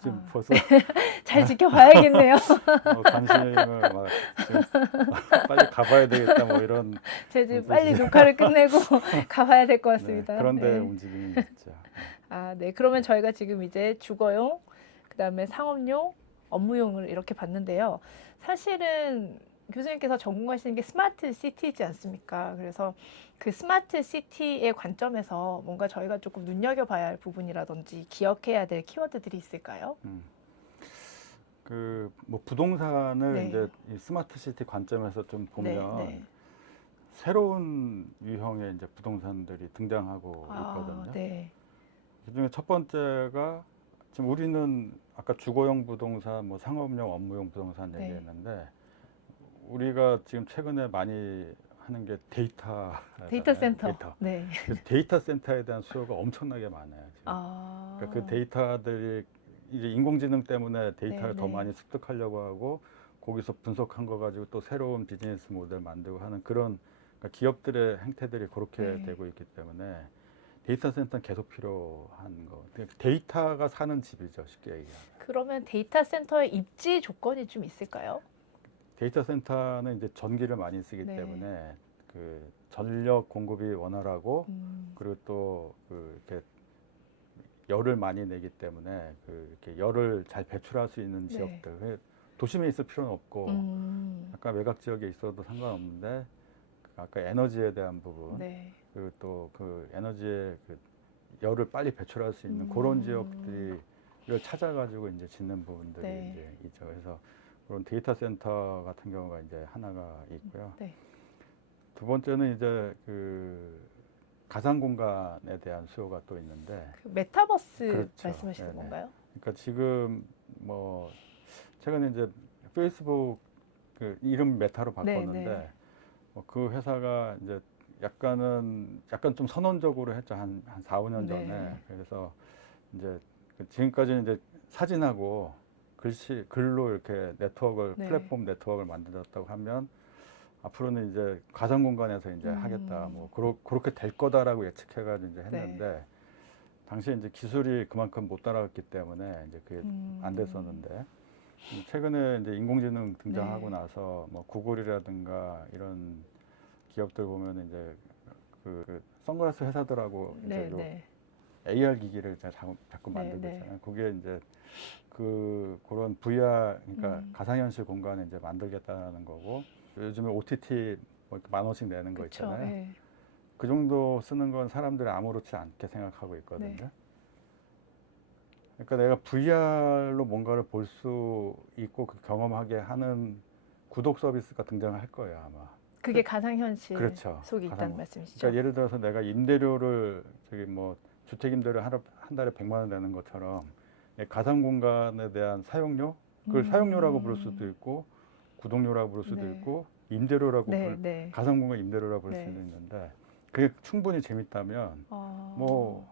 지금 벌써 잘 지켜봐야겠네요. 관심을 막 지금 빨리 가봐야 되겠다 뭐 이런 제가 지금 빨리 녹화를 끝내고 가봐야 될 것 같습니다. 그런데 네. 움직임이 있죠. 아, 네. 그러면 저희가 지금 이제 주거용, 그다음에 상업용, 업무용을 이렇게 봤는데요. 사실은 교수님께서 전공하시는 게 스마트 시티이지 않습니까? 그래서 그 스마트 시티의 관점에서 뭔가 저희가 조금 눈여겨봐야 할 부분이라든지 기억해야 될 키워드들이 있을까요? 그 뭐 부동산을 네. 이제 이 스마트 시티 관점에서 좀 보면 네. 새로운 유형의 이제 부동산들이 등장하고 있거든요. 네. 그중에 첫 번째가 지금 우리는 아까 주거용 부동산, 뭐 상업용, 업무용 부동산 네. 얘기했는데 우리가 지금 최근에 많이 하는 게 데이터 데이터 센터. 데이터. 네. 그래서 데이터 센터에 대한 수요가 엄청나게 많아요. 지금. 아. 그러니까 그 데이터들이 이제 인공지능 때문에 데이터를 네, 더 네. 많이 습득하려고 하고 거기서 분석한 거 가지고 또 새로운 비즈니스 모델 만들고 하는 그런 그러니까 기업들의 행태들이 그렇게 네. 되고 있기 때문에 데이터 센터는 계속 필요한 거. 데이터가 사는 집이죠, 쉽게 얘기하면. 그러면 데이터 센터의 입지 조건이 좀 있을까요? 데이터 센터는 이제 전기를 많이 쓰기 네. 때문에 그 전력 공급이 원활하고 그리고 또 그 이렇게 열을 많이 내기 때문에 그 이렇게 열을 잘 배출할 수 있는 네. 지역들. 도심에 있을 필요는 없고 약간 외곽 지역에 있어도 상관없는데 그 아까 에너지에 대한 부분 네. 그리고 또 그 에너지의 그 열을 빨리 배출할 수 있는 그런 지역들이 를 찾아가지고 이제 짓는 부분들이 네. 이제 있죠. 그래서 그런 데이터 센터 같은 경우가 이제 하나가 있고요. 네. 두 번째는 이제 그 가상 공간에 대한 수요가 또 있는데, 그 메타버스 그렇죠. 말씀하시는 네네. 건가요? 그러니까 지금 뭐 최근에 이제 페이스북 그 이름 메타로 바꿨는데 네. 그 회사가 이제 약간 좀 선언적으로 했죠. 한 4, 5년 네. 전에. 그래서 이제 지금까지는 이제 사진하고 글로 이렇게 네트워크를 네. 플랫폼 네트워크를 만들었다고 하면 앞으로는 이제 가상 공간에서 이제 하겠다. 뭐 그렇게 될 거다라고 예측해가지고 이제 했는데 당시에 이제 기술이 그만큼 못 따라갔기 때문에 이제 그게 안 됐었는데 최근에 이제 인공지능 등장하고 네. 나서 뭐 구글이라든가 이런 기업들 보면 이제 그 선글라스 회사들하고 이제 네. 요 네. AR 기기를 자꾸 네, 만들고 네. 있잖아요. 그게 이제 그런 VR 그러니까 가상현실 공간을 이제 만들겠다는 거고 요즘에 OTT 뭐 이렇게 10,000원씩 내는 거 그쵸. 있잖아요. 네. 그 정도 쓰는 건 사람들이 아무렇지 않게 생각하고 있거든요. 네. 그러니까 내가 VR로 뭔가를 볼 수 있고 그 경험하게 하는 구독 서비스가 등장할 거예요, 아마. 그게 가상현실 그렇죠. 속에 있다는 가상- 말씀이시죠? 그러니까 예를 들어서 내가 임대료를 저기 뭐 주택 임대료 한 달에 100만 원 내는 것처럼 가상 공간에 대한 사용료 그걸 사용료라고 부를 수도 있고 구독료라고 부를 수도 네. 있고 임대료라고 네. 네. 가상 공간 임대료라고 부를 네. 수도 있는데 그게 충분히 재밌다면 뭐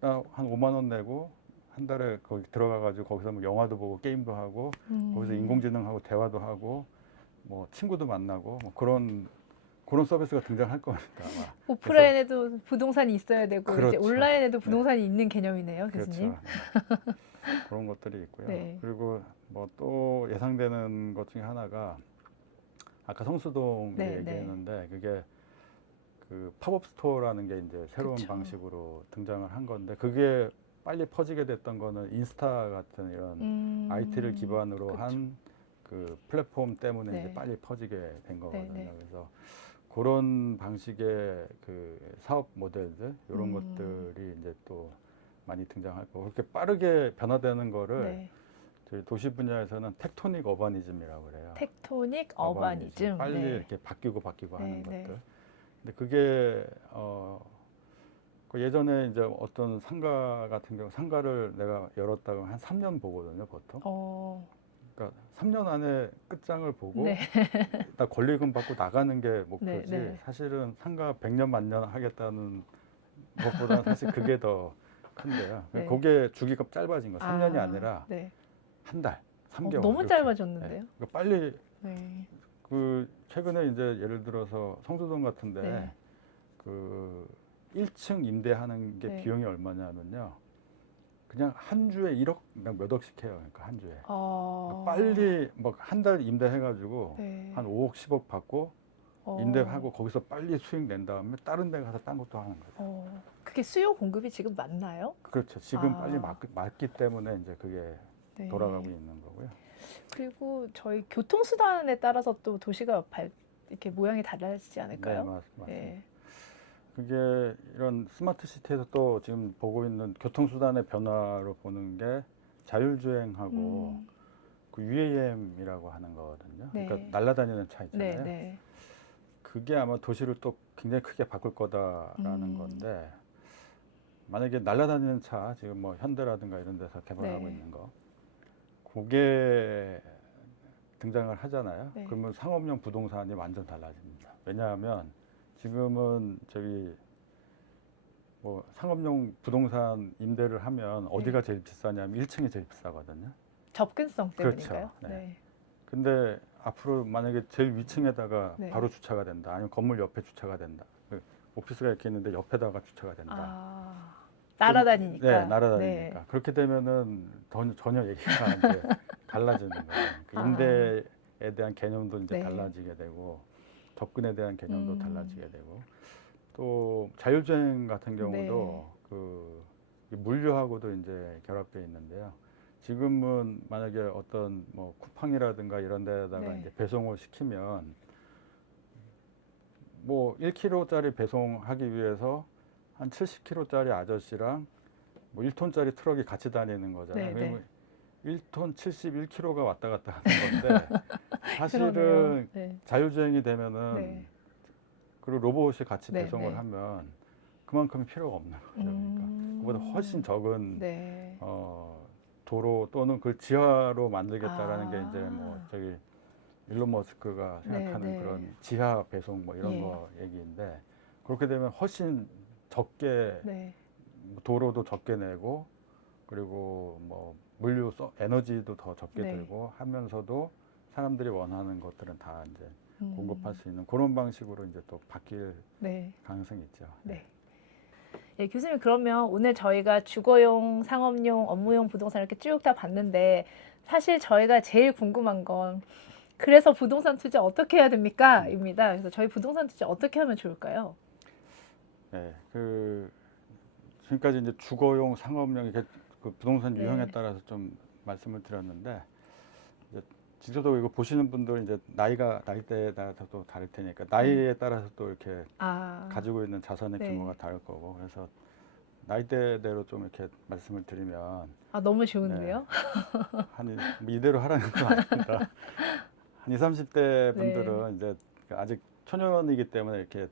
나 한 5만 원 내고 한 달에 거기 들어가 가지고 거기서 뭐 영화도 보고 게임도 하고 거기서 인공지능하고 대화도 하고 뭐 친구도 만나고 뭐 그런 그런 서비스가 등장할 겁니다. 아마. 오프라인에도 부동산이 있어야 되고 이제 그렇죠. 온라인에도 네. 부동산이 있는 개념이네요, 그렇죠. 교수님. 네. 그런 것들이 있고요. 네. 그리고 뭐 또 예상되는 것 중에 하나가 아까 성수동 네, 얘기했는데 그게 그 팝업 스토어라는 게 이제 새로운 그쵸. 방식으로 등장을 한 건데 그게 빨리 퍼지게 됐던 거는 인스타 같은 이런 IT를 기반으로 그쵸. 한 그 플랫폼 때문에 네. 이제 빨리 퍼지게 된 거거든요. 네. 그래서 그런 방식의 그 사업 모델들 이런 것들이 이제 또 많이 등장할 거고 그렇게 빠르게 변화되는 거를 네. 저희 도시 분야에서는 텍토닉 어바니즘이라고 그래요. 텍토닉 어바니즘. 빨리 네. 이렇게 바뀌고 하는 네. 것들. 근데 그게 그 예전에 이제 어떤 상가 같은 경우 상가를 내가 열었다가 한 3년 보거든요, 보통. 그러니까 3년 안에 끝장을 보고 네. 나 권리금 받고 나가는 게 목표지. 네. 사실은 상가 100년 만년 하겠다는 것보다는 사실 그게 더 큰데요. 네. 그게 주기가 짧아진 거. 3년이 아니라 네. 한 달, 3개월. 너무 이렇게. 짧아졌는데요. 네. 그러니까 빨리 네. 그 최근에 이제 예를 들어서 성수동 같은데 네. 그 1층 임대하는 게 네. 비용이 얼마냐면요. 그냥 한 주에 1억 몇 억씩 해요. 그러니까 한 주에. 그러니까 빨리 뭐 한 달 임대해가지고 네. 한 5억 10억 받고 임대하고 거기서 빨리 수익 낸 다음에 다른 데 가서 딴 것도 하는 거죠. 그게 수요 공급이 지금 맞나요? 그렇죠. 지금 빨리 맞기 때문에 이제 그게 네. 돌아가고 있는 거고요. 그리고 저희 교통수단에 따라서 또 도시가 이렇게 모양이 달라지지 않을까요? 네, 맞습니다. 네. 그게 이런 스마트 시티에서 또 지금 보고 있는 교통수단의 변화로 보는 게 자율주행하고 그 UAM이라고 하는 거거든요. 네. 그러니까 날아다니는 차 있잖아요. 네. 그게 아마 도시를 또 굉장히 크게 바꿀 거다라는 건데 만약에 날아다니는 차 지금 뭐 현대라든가 이런 데서 개발하고 네. 있는 거 그게 등장을 하잖아요. 네. 그러면 상업용 부동산이 완전 달라집니다. 왜냐하면 지금은 저기 뭐 상업용 부동산 임대를 하면 어디가 제일 비싸냐면 1층이 제일 비싸거든요. 접근성 때문인가요? 그렇죠. 네. 근데 앞으로 만약에 제일 위층에다가 네. 바로 주차가 된다. 아니면 건물 옆에 주차가 된다. 오피스가 이렇게 있는데 옆에다가 주차가 된다. 날아다니니까. 네, 날아다니니까. 네. 그렇게 되면은 전혀 얘기가 이제 달라지는 거예요. 그 임대에 대한 개념도 이제 네. 달라지게 되고 접근에 대한 개념도 달라지게 되고 또 자율주행 같은 경우도 그 물류하고도 이제 결합되어 있는데요. 지금은 만약에 어떤 뭐 쿠팡이라든가 이런 데다가 이제 배송을 시키면 뭐 1kg짜리 배송하기 위해서 한 70kg짜리 아저씨랑 뭐 1톤짜리 트럭이 같이 다니는 거잖아요. 그러면 1톤 71kg가 왔다 갔다 하는 건데 사실은 자율주행이 되면은 그리고 로봇이 같이 배송을 하면 그만큼 필요가 없는 거죠. 그러니까 그보다 훨씬 적은 도로 또는 그 지하로 만들겠다라는 게 이제 뭐 저기 일론 머스크가 생각하는 그런 지하 배송 뭐 이런 거 얘기인데 그렇게 되면 훨씬 적게 도로도 적게 내고 그리고 뭐 물류 에너지도 더 적게 들고 하면서도 사람들이 원하는 것들은 다 이제 공급할 수 있는 그런 방식으로 이제 또 바뀔 가능성이 있죠. 네. 네, 교수님 그러면 오늘 저희가 주거용, 상업용, 업무용 부동산 이렇게 쭉 다 봤는데 사실 저희가 제일 궁금한 건 그래서 부동산 투자 어떻게 해야 됩니까? 입니다. 그래서 저희 부동산 투자 어떻게 하면 좋을까요? 네, 그 지금까지 이제 주거용, 상업용 이렇게 그 부동산 유형에 따라서 좀 말씀을 드렸는데 이제 직접적으로 이거 보시는 분들 이제 나이대에 따라서 또 다를 테니까 나이에 따라서 또 이렇게 가지고 있는 자산의 규모가 다를 거고 그래서 나이대대로 좀 이렇게 말씀을 드리면 너무 좋은데요? 한 이대로 하라는 건 아닙니다. 한 20, 30대 분들은 이제 아직 초년이기 때문에 이렇게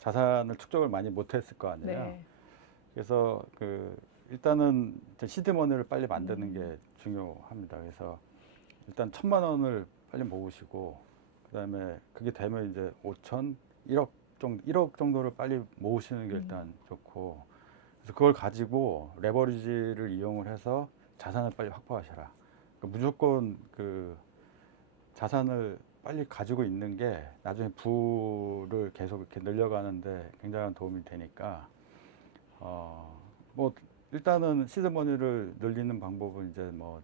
자산을 축적을 많이 못했을 거 아니에요. 그래서 그 일단은 시드머니를 빨리 만드는 게 중요합니다. 그래서 일단 1,000만 원을 빨리 모으시고 그다음에 그게 되면 이제 5천, 1억 정도를 빨리 모으시는 게 일단 좋고 그래서 그걸 가지고 레버리지를 이용을 해서 자산을 빨리 확보하셔라. 그러니까 무조건 그 자산을 빨리 가지고 있는 게 나중에 부를 계속 이렇게 늘려가는데 굉장한 도움이 되니까 뭐 일단은 시드머니를 늘리는 방법은 이제 뭐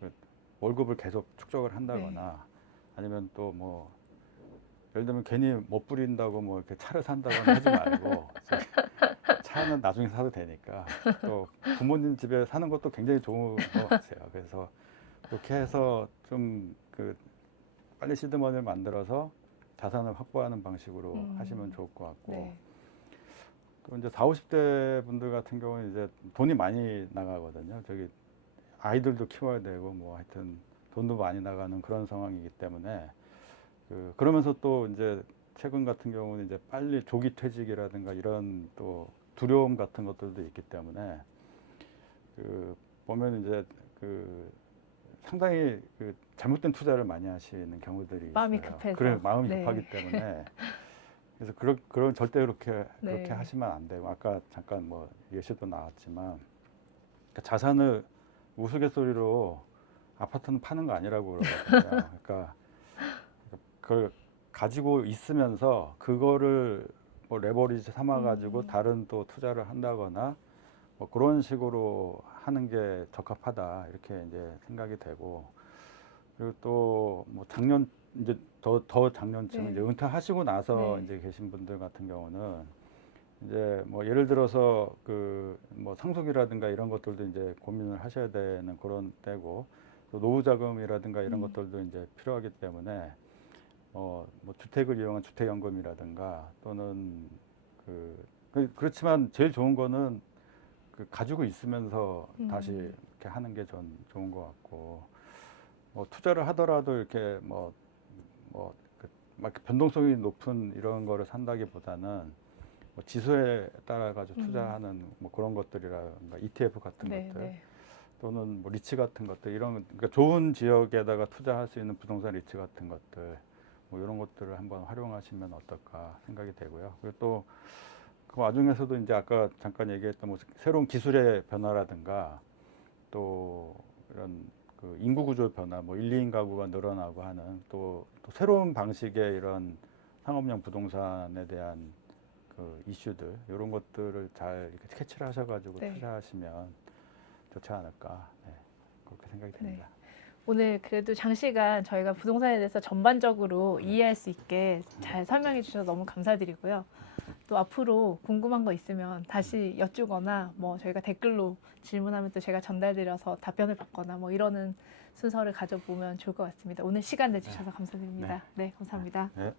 그 월급을 계속 축적을 한다거나 아니면 또 뭐 예를 들면 괜히 못 부린다고 뭐 이렇게 차를 산다거나 하지 말고 차는 나중에 사도 되니까 또 부모님 집에 사는 것도 굉장히 좋은 것 같아요. 그래서 그렇게 해서 좀 그 빨리 시드머니를 만들어서 자산을 확보하는 방식으로 하시면 좋을 것 같고 네. 또 이제 40, 50대 분들 같은 경우는 이제 돈이 많이 나가거든요. 저기 아이들도 키워야 되고 뭐 하여튼 돈도 많이 나가는 그런 상황이기 때문에 그러면서 또 이제 최근 같은 경우는 이제 빨리 조기 퇴직이라든가 이런 또 두려움 같은 것들도 있기 때문에 보면 이제 상당히 잘못된 투자를 많이 하시는 경우들이 마음이 있어요. 급해서. 그래 마음이 네. 급하기 때문에 그래서 그런 절대 그렇게 네. 하시면 안 되고 아까 잠깐 뭐 예시도 나왔지만 그러니까 자산을 우스갯소리로 아파트는 파는 거 아니라고 그러거든요. 그러니까 그걸 가지고 있으면서 그거를 뭐 레버리지 삼아 가지고 다른 또 투자를 한다거나 뭐 그런 식으로 하는 게 적합하다 이렇게 이제 생각이 되고 그리고 또 뭐 작년 이제 더 작년쯤 네. 이제 은퇴하시고 나서 네. 이제 계신 분들 같은 경우는 이제 뭐 예를 들어서 뭐 상속이라든가 이런 것들도 이제 고민을 하셔야 되는 그런 때고 또 노후 자금이라든가 이런 것들도 이제 필요하기 때문에 뭐 주택을 이용한 주택연금이라든가 또는 그렇지만 제일 좋은 거는 가지고 있으면서 다시 이렇게 하는 게 전 좋은 것 같고 뭐 투자를 하더라도 이렇게 막 변동성이 높은 이런 거를 산다기보다는 뭐 지수에 따라 가지고 투자하는 뭐 그런 것들이라든가 ETF 같은 네. 것들 네. 또는 뭐 리츠 같은 것들 그러니까 좋은 지역에다가 투자할 수 있는 부동산 리츠 같은 것들 뭐 이런 것들을 한번 활용하시면 어떨까 생각이 되고요. 그리고 또 그 와중에서도 이제 아까 잠깐 얘기했던 뭐 새로운 기술의 변화라든가 또 이런 인구 구조 변화, 뭐 1, 2인 가구가 늘어나고 하는 또 새로운 방식의 이런 상업용 부동산에 대한 이슈들 이런 것들을 잘 이렇게 캐치를 하셔가지고 네. 투자하시면 좋지 않을까 그렇게 생각이 됩니다. 오늘 그래도 장시간 저희가 부동산에 대해서 전반적으로 이해할 수 있게 잘 설명해 주셔서 너무 감사드리고요. 또 앞으로 궁금한 거 있으면 다시 여쭈거나 뭐 저희가 댓글로 질문하면 또 제가 전달드려서 답변을 받거나 뭐 이러는 순서를 가져보면 좋을 것 같습니다. 오늘 시간 내주셔서 감사드립니다. 네, 감사합니다. 네.